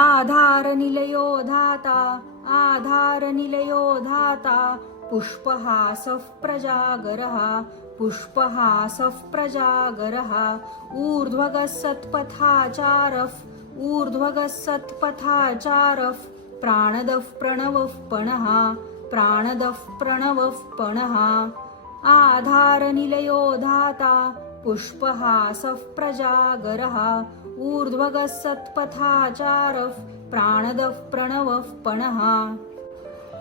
आधारनिलयो धाता आधारनिलयो धाता पुष्पहासः प्रजागरः पुष्पहासः प्रजागरः ऊर्ध्वगः सत्पथाचारः ऊर्ध्वगः सत्पथाचारः प्राणदः प्रणवः पणः प्राणदः प्रणवः पणः आधारनिलयो धाता पुष्पहासः प्रजागरः ऊर्ध्वगः सत्पथाचारः प्राणदः प्रणवः पणः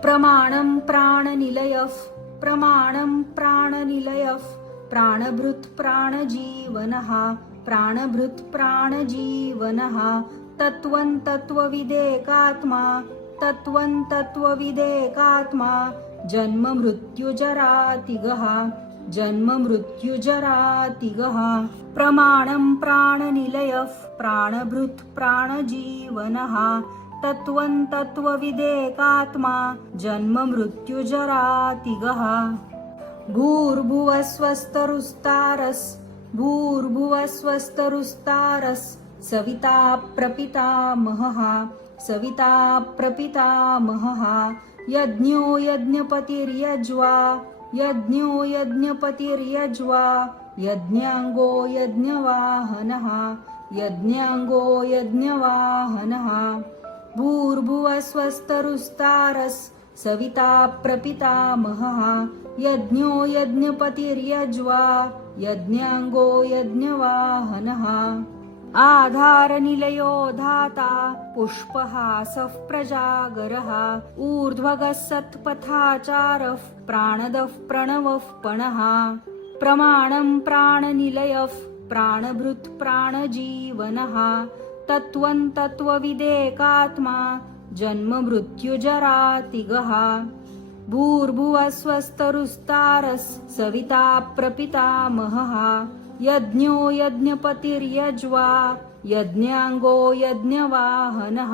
प्रमाणं प्राणनिलयः प्रमाणं प्राणनिलयः प्राणभृत् प्राणजीवनः प्राणभृत् प्राणजीवनः तत्त्वं तत्त्वविदेकात्मा तत्त्वं तत्त्वविदेकात्मा जन्म मृत्युजरातिगः जन्म मृत्युजरातिगः प्रमाणं प्राणनिलयः प्राणभृत् प्राणजीवनः तत्त्वं तत्त्वविदेकात्मा जन्म मृत्युजरातिगः भूर्भुवस्वस्तरुस्तारस् भूर्भुवस्वस्तरुस्तारस् सविता प्रपितामहः सविता प्रपितामहः यज्ञो यज्ञपतिर्यज्वा यज्ञो यज्ञपतिर्यज्वा यज्ञाङ्गो यज्ञवाहनः यज्ञाङ्गो यज्ञवाहनः भूर्भुवस्वस्तरुस्तारस् सविता प्रपितामहः यज्ञो यज्ञपतिर्यज्वा यज्ञाङ्गो यज्ञवाहनः आधारनिलयो धाता पुष्पहासः प्रजागरः ऊर्ध्वगः सत्पथाचारः प्राणदः प्रणवः पणः प्रमाणं प्राणनिलयः प्राणभृत् प्राणजीवनः तत्त्वं तत्त्वविदेकात्मा जन्म मृत्युजरातिगः भूर्भुवस्वस्तरुस्तारस् सविता प्रपितामहः यज्ञो यज्ञपतिर्यज्वा यज्ञाङ्गो यज्ञवाहनः